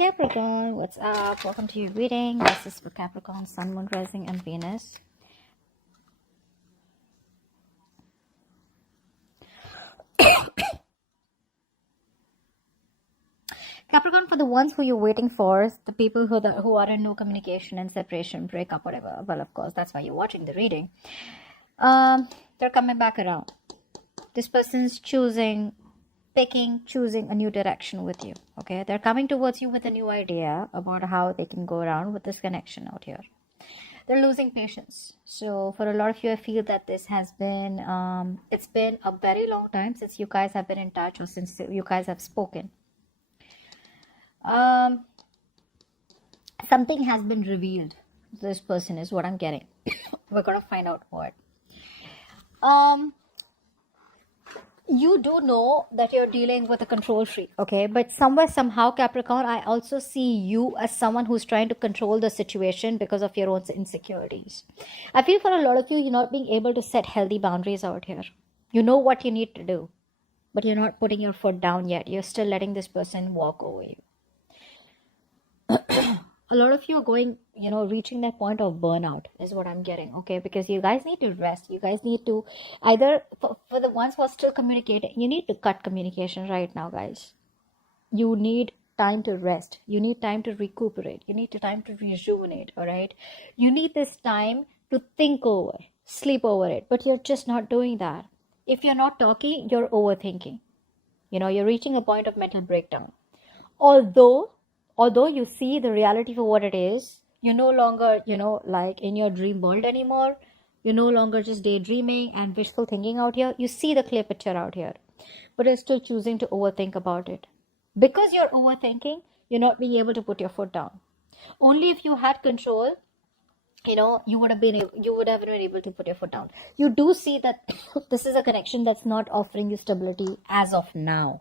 Capricorn, what's up? Welcome to your reading. This is for Capricorn, Sun, Moon, Rising, and Venus. Capricorn, for the ones who you're waiting for, the people who are in no communication and separation, breakup, whatever. Well, of course, that's why you're watching the reading. They're coming back around. This person's choosing a new direction with you. Okay, they're coming towards you with a new idea about how they can go around with this connection out here. They're losing patience. So for a lot of you, I feel that this has been it's been a very long time since you guys have been in touch or since you guys have spoken. Something has been revealed. This person is what I'm getting. We're gonna find out what. You do know that you're dealing with a control freak, okay? But somehow, Capricorn, I also see you as someone who's trying to control the situation because of your own insecurities. I feel for a lot of you, you're not being able to set healthy boundaries out here. You know what you need to do, but you're not putting your foot down yet. You're still letting this person walk over you. A lot of you are going, reaching that point of burnout is what I'm getting, okay? Because you guys need to rest. You guys need to either, for the ones who are still communicating, you need to cut communication right now, guys. You need time to rest. You need time to recuperate. You need time to rejuvenate, all right? You need this time to think over, sleep over it, but you're just not doing that. If you're not talking, you're overthinking. You're reaching a point of mental breakdown. Although you see the reality for what it is, you're no longer, like in your dream world anymore. You're no longer just daydreaming and wishful thinking out here. You see the clear picture out here, but you're still choosing to overthink about it. Because you're overthinking, you're not being able to put your foot down. Only if you had control, you would have been able to put your foot down. You do see that this is a connection that's not offering you stability as of now.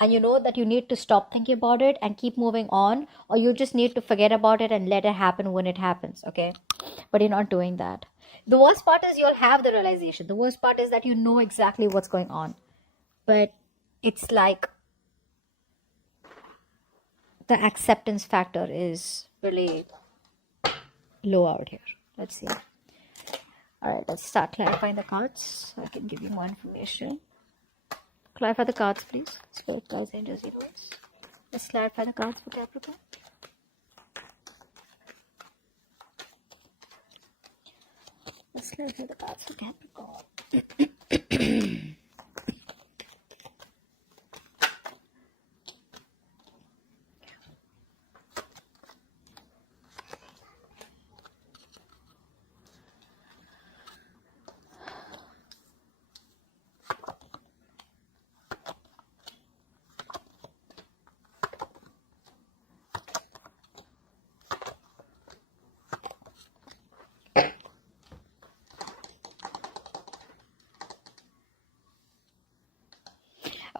And you know that you need to stop thinking about it and keep moving on, or you just need to forget about it and let it happen when it happens, okay? But you're not doing that. The worst part is you'll have the realization. The worst part is that you know exactly what's going on. But it's like the acceptance factor is really low out here. Let's see. All right, let's start clarifying the cards so I can give you more information. Clarify the cards, please. Spirit, guides, angels, universe. Let's clarify the cards for Capricorn. Let's clarify the cards for Capricorn.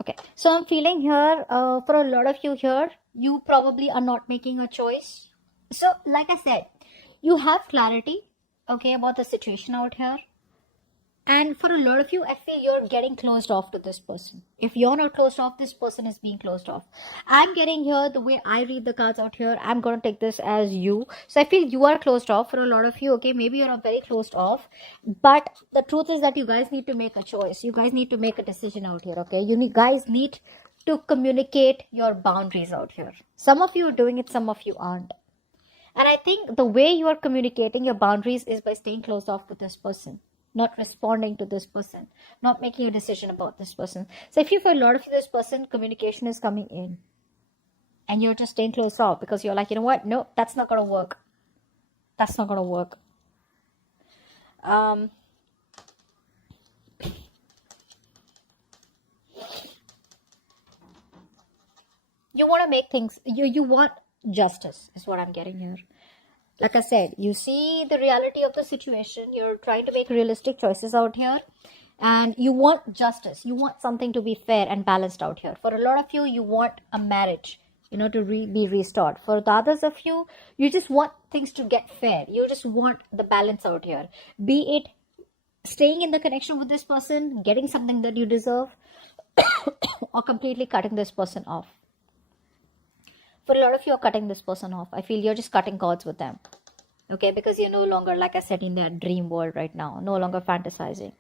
Okay, so I'm feeling here, for a lot of you here, you probably are not making a choice. So, like I said, you have clarity, okay, about the situation out here. And for a lot of you, I feel you're getting closed off to this person. If you're not closed off, this person is being closed off. I'm getting here, the way I read the cards out here, I'm going to take this as you. So I feel you are closed off for a lot of you, okay? Maybe you're not very closed off. But the truth is that you guys need to make a choice. You guys need to make a decision out here, okay? You guys need to communicate your boundaries out here. Some of you are doing it, some of you aren't. And I think the way you are communicating your boundaries is by staying closed off to this person. Not responding to this person, not making a decision about this person. So if you, for a lot of you, this person, communication is coming in and you're just staying closed off because you're like, you know what? No, that's not going to work. That's not going to work. You want to make things, you want justice is what I'm getting here. Like I said, you see the reality of the situation. You're trying to make realistic choices out here. And you want justice. You want something to be fair and balanced out here. For a lot of you, you want a marriage, to be restored. For the others of you, you just want things to get fair. You just want the balance out here. Be it staying in the connection with this person, getting something that you deserve, or completely cutting this person off. For a lot of you are cutting this person off. I feel you're just cutting cords with them. Okay, because you're no longer, like I said, in that dream world right now, no longer fantasizing.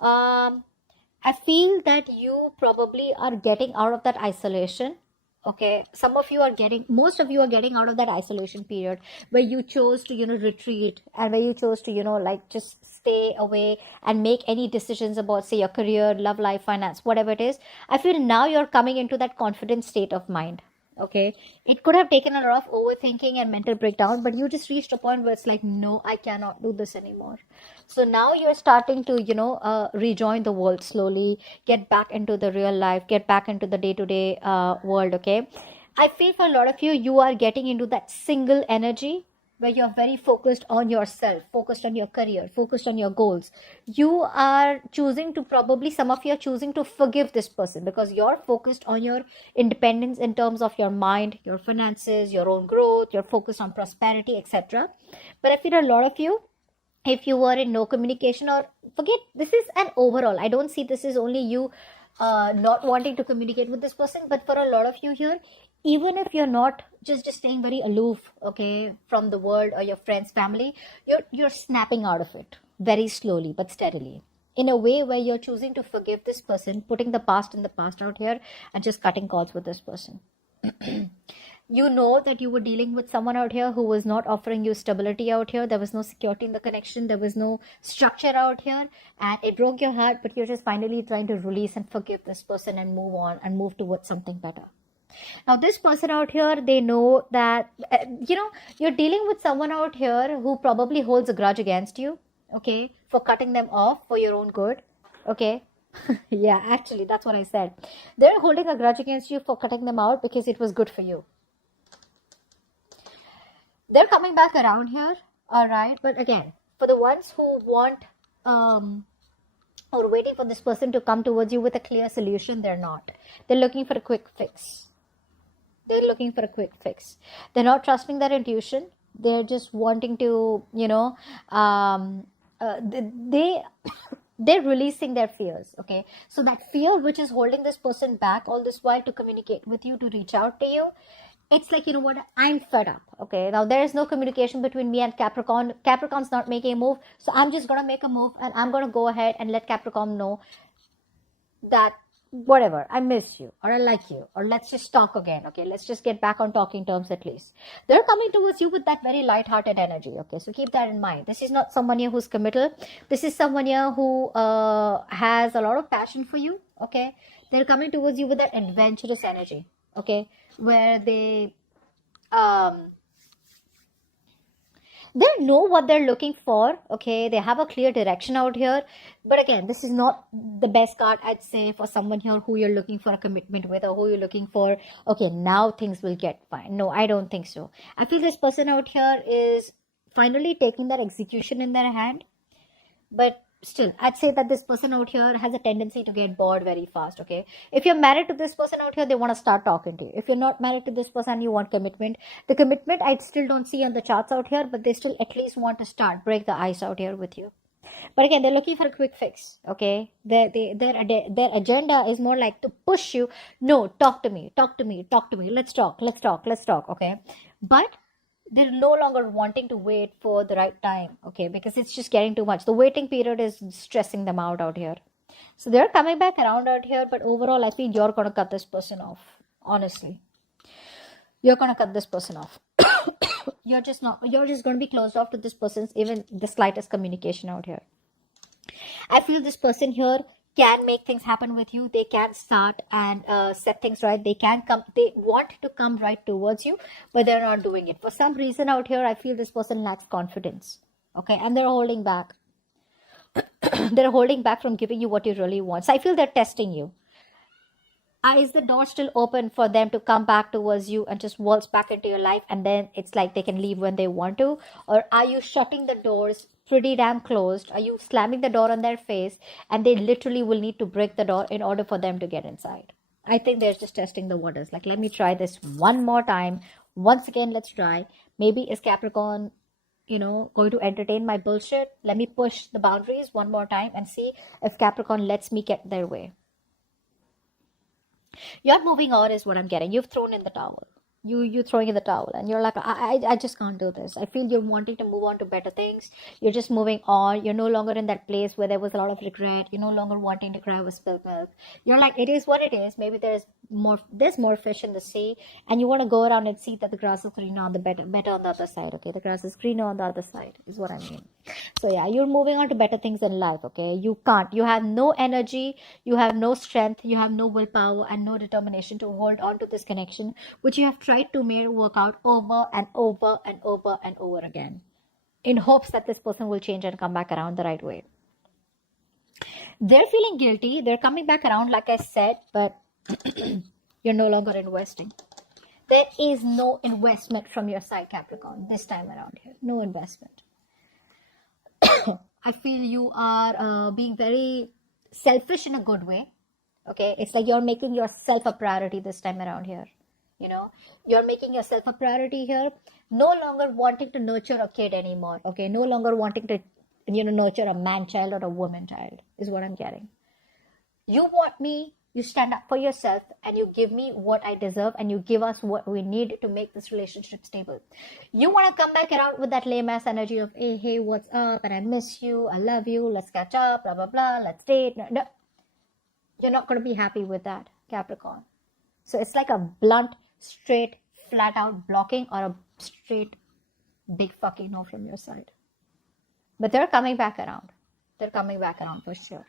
I feel that you probably are getting out of that isolation. Okay, most of you are getting out of that isolation period where you chose to, retreat, and where you chose to, like just stay away and make any decisions about, say, your career, love life, finance, whatever it is. I feel now you're coming into that confident state of mind. Okay, it could have taken a lot of overthinking and mental breakdown, but you just reached a point where it's like, no, I cannot do this anymore. So now you're starting to, rejoin the world slowly, get back into the real life, get back into the day-to-day world. Okay, I feel for a lot of you, you are getting into that single energy where you're very focused on yourself, focused on your career, focused on your goals. You are choosing to, probably some of you are choosing to forgive this person because you're focused on your independence in terms of your mind, your finances, your own growth, you're focused on prosperity, etc. But I feel a lot of you, if you were in no communication, or forget, this is an overall, I don't see this is only you not wanting to communicate with this person, but for a lot of you here, even if you're not just staying very aloof, okay, from the world or your friends, family, you're snapping out of it very slowly but steadily, in a way where you're choosing to forgive this person, putting the past in the past out here, and just cutting calls with this person. You know that you were dealing with someone out here who was not offering you stability out here. There was no security in the connection. There was no structure out here, and it broke your heart, but you're just finally trying to release and forgive this person and move on and move towards something better. Now, this person out here, they know that, you're dealing with someone out here who probably holds a grudge against you, okay, for cutting them off for your own good, okay. Yeah, actually, that's what I said. They're holding a grudge against you for cutting them out because it was good for you. They're coming back around here, all right. But again, for the ones who want or waiting for this person to come towards you with a clear solution, they're not. They're looking for a quick fix. They're not trusting their intuition. They're just wanting to, they're releasing their fears. Okay, so that fear which is holding this person back all this while to communicate with you, to reach out to you, it's like, you know what, I'm fed up. Okay, now there is no communication between me and Capricorn. Capricorn's not making a move, so I'm just gonna make a move, and I'm gonna go ahead and let Capricorn know that whatever, I miss you, or I like you, or let's just talk again. Okay, let's just get back on talking terms at least. They're coming towards you with that very light-hearted energy. Okay, so keep that in mind. This is not someone here who's committal. This is someone here who has a lot of passion for you. Okay, they're coming towards you with that adventurous energy. Okay, where they know what they're looking for. Okay, they have a clear direction out here. But again, this is not the best card, I'd say, for someone here who you're looking for a commitment with, or who you're looking for, okay, now things will get fine. No, I don't think so. I feel this person out here is finally taking that execution in their hand. But still, I'd say that this person out here has a tendency to get bored very fast. Okay, if you're married to this person out here, they want to start talking to you. If you're not married to this person, you want commitment. The commitment I still don't see on the charts out here, but they still at least want to break the ice out here with you. But again, they're looking for a quick fix. Okay, their agenda is more like to push you. No, talk to me. Let's talk. Okay, but they're no longer wanting to wait for the right time. Okay, because it's just getting too much. The waiting period is stressing them out here. So they're coming back around out here, but overall, I feel you're gonna cut this person off. Honestly, you're gonna cut this person off. You're just gonna be closed off to this person's even the slightest communication out here. I feel this person here can make things happen with you. They can start and set things right. They want to come right towards you, but they're not doing it. For some reason out here, I feel this person lacks confidence. Okay, and they're holding back. They're holding back from giving you what you really want. So I feel they're testing you. Is the door still open for them to come back towards you and just waltz back into your life, and then it's like they can leave when they want to? Or are you shutting the doors pretty damn closed? Are you slamming the door on their face, and they literally will need to break the door in order for them to get inside? I think they're just testing the waters. Like, let me try this one more time. Once again, let's try. Maybe is Capricorn, going to entertain my bullshit? Let me push the boundaries one more time and see if Capricorn lets me get their way. You're moving on is what I'm getting. You've thrown in the towel. You throwing in the towel, and you're like, I just can't do this. I feel you're wanting to move on to better things. You're just moving on. You're no longer in that place where there was a lot of regret. You're no longer wanting to cry over spilled milk. You're like, it is what it is. Maybe there's more fish in the sea, and you want to go around and see that the grass is greener on the better on the other side. Okay, the grass is greener on the other side is what I mean. So yeah, you're moving on to better things in life. Okay, you have no energy, you have no strength, you have no willpower and no determination to hold on to this connection, which you have tried to make work out over and over and over and over again, in hopes that this person will change and come back around the right way. They're feeling guilty, they're coming back around, like I said, but you're no longer investing. There is no investment from your side, Capricorn, this time around here. No investment. I feel you are being very selfish in a good way. Okay, it's like you're making yourself a priority this time around here. You know, you're making yourself a priority here. No longer wanting to nurture a kid anymore. Okay, no longer wanting to, nurture a man child or a woman child is what I'm getting. You want me, you stand up for yourself, and you give me what I deserve, and you give us what we need to make this relationship stable. You want to come back around with that lame ass energy of, hey, what's up, and I miss you, I love you, let's catch up, blah blah blah, let's date. No, you're not going to be happy with that, Capricorn. So it's like a blunt, straight, flat out blocking, or a straight big fucking no from your side. But they're coming back around. They're coming back around for sure.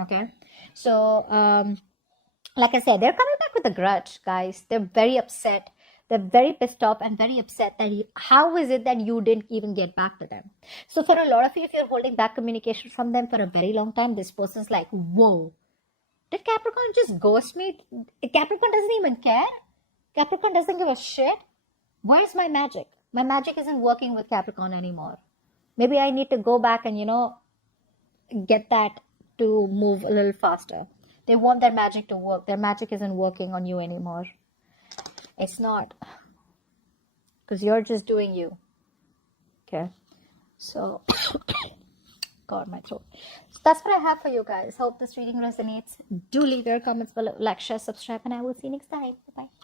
Okay, so like I said, they're coming back with a grudge, guys. They're very upset. They're very pissed off and very upset that how is it that you didn't even get back to them? So for a lot of you, if you're holding back communication from them for a very long time, this person's like, whoa, did Capricorn just ghost me? Capricorn doesn't even care. Capricorn doesn't give a shit. Where's my magic? My magic isn't working with Capricorn anymore. Maybe I need to go back and, get that to move a little faster. They want their magic to work. Their magic isn't working on you anymore. It's not. Because you're just doing you. Okay. So, God, my throat. So that's what I have for you guys. Hope this reading resonates. Do leave your comments below. Like, share, subscribe, and I will see you next time. Bye-bye.